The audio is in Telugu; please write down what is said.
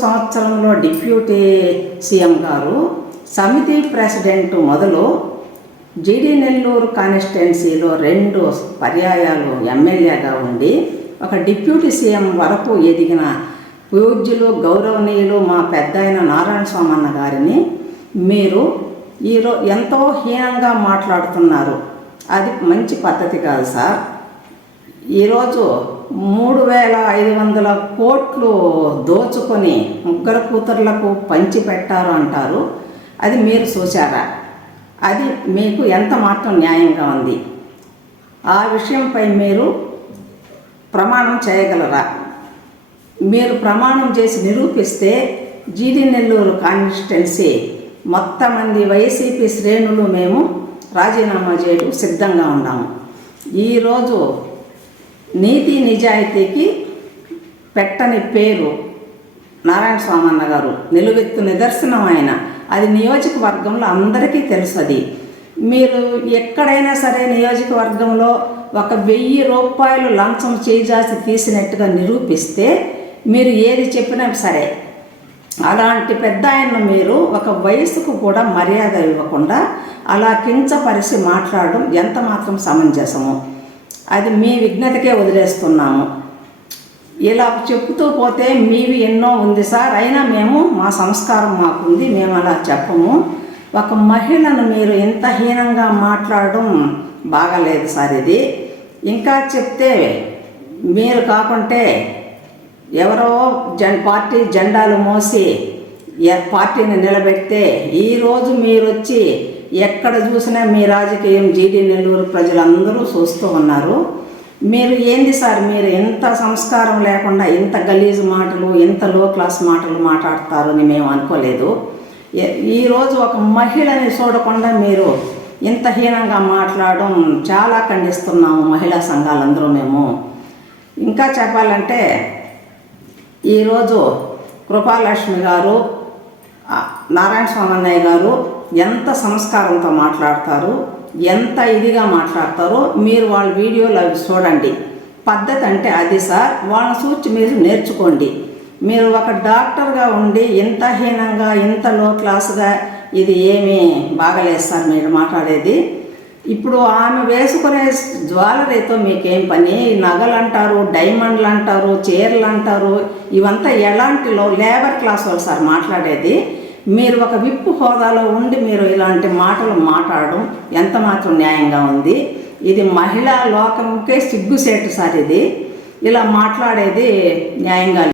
సంవత్సరంలో డిప్యూటీ సీఎం గారు సమితి ప్రెసిడెంట్ మొదలు జీడీ నెల్లూరు కాన్స్టిట్యున్సీలో 2 పర్యాయాలు ఎమ్మెల్యేగా ఉండి ఒక డిప్యూటీ సీఎం వరకు ఎదిగిన పూజ్యులు గౌరవనీయులు మా పెద్దాయన నారాయణ స్వామి గారిని మీరు ఎంతో హీనంగా మాట్లాడుతున్నారు. అది మంచి పద్ధతి కాదు సార్. ఈరోజు 3,500 కోట్లు దోచుకొని 3 కూతుర్లకు పంచి పెట్టారు అంటారు. అది మీరు చూశారా? అది మీకు ఎంత మాత్రం న్యాయంగా ఉంది? ఆ విషయంపై మీరు ప్రమాణం చేయగలరా? మీరు ప్రమాణం చేసి నిరూపిస్తే జీడీ నెల్లూరు కాన్స్టిట్యున్సీ మొత్తం మంది వైసీపీ శ్రేణులు మేము రాజీనామా చేయడం సిద్ధంగా ఉన్నాము. ఈరోజు నీతి నిజాయితీకి పెట్టని పేరు నారాయణ స్వామి గారు నిలువెత్తు నిదర్శనం. అది నియోజకవర్గంలో అందరికీ తెలుసు. అది మీరు ఎక్కడైనా సరే నియోజకవర్గంలో 1,000 రూపాయలు లంచం చేజాసి తీసినట్టుగా నిరూపిస్తే మీరు ఏది చెప్పినా సరే, అలాంటి పెద్ద ఆయన్ను మీరు ఒక వయసుకు కూడా మర్యాద ఇవ్వకుండా అలా కించపరిచి మాట్లాడడం ఎంత మాత్రం సమంజసము? అది మీ విజ్ఞతకే వదిలేస్తున్నాము. ఇలా చెప్తూ పోతే మీవి ఎన్నో ఉంది సార్. అయినా మా సంస్కారం మాకుంది, మేము అలా చెప్పము. ఒక మహిళను మీరు ఇంత హీనంగా మాట్లాడడం బాగాలేదు సార్. ఇది ఇంకా చెప్తే మీరు కాకుంటే ఎవరో పార్టీ జెండాలు మోసి పార్టీని నిలబెడితే ఈరోజు మీరు వచ్చి ఎక్కడ చూసినా మీ రాజకీయం జీడీ నెల్లూరు ప్రజలందరూ చూస్తూ ఉన్నారు. మీరు ఏంది సార్, మీరు ఎంత సంస్కారం లేకుండా ఇంత గలీజు మాటలు, ఇంత లో క్లాస్ మాటలు మాట్లాడతారని మేము అనుకోలేదు. ఈరోజు ఒక మహిళని చూడకుండా మీరు ఇంత హీనంగా మాట్లాడడం చాలా ఖండిస్తున్నాము మహిళా సంఘాలందరూ మేము. ఇంకా చెప్పాలంటే ఈరోజు కృపాలక్ష్మి గారు, నారాయణ స్వామి గారు ఎంత సంస్కారంతో మాట్లాడతారు, ఎంత ఇదిగా మాట్లాడతారో మీరు వాళ్ళ వీడియోలు అవి చూడండి. పద్ధతి అంటే అది సార్. వాళ్ళని చూచి మీరు నేర్చుకోండి. మీరు ఒక డాక్టర్గా ఉండి ఇంత హీనంగా, ఇంత లో క్లాస్గా ఇది ఏమీ బాగలేదు సార్ మీరు మాట్లాడేది. ఇప్పుడు ఆమె వేసుకునే జ్యువెలరీతో మీకేం పని? నగలు అంటారు, డైమండ్లు అంటారు, చీరలు అంటారు. ఇవంతా ఎలాంటి లేబర్ క్లాస్ వాళ్ళు సార్ మాట్లాడేది. మీరు ఒక విప్పు హోదాలో ఉండి మీరు ఇలాంటి మాటలు మాట్లాడడం ఎంత మాత్రం న్యాయంగా ఉంది? ఇది మహిళా లోకంకే సిగ్గుసేటు సార్. ఇది ఇలా మాట్లాడేది న్యాయంగా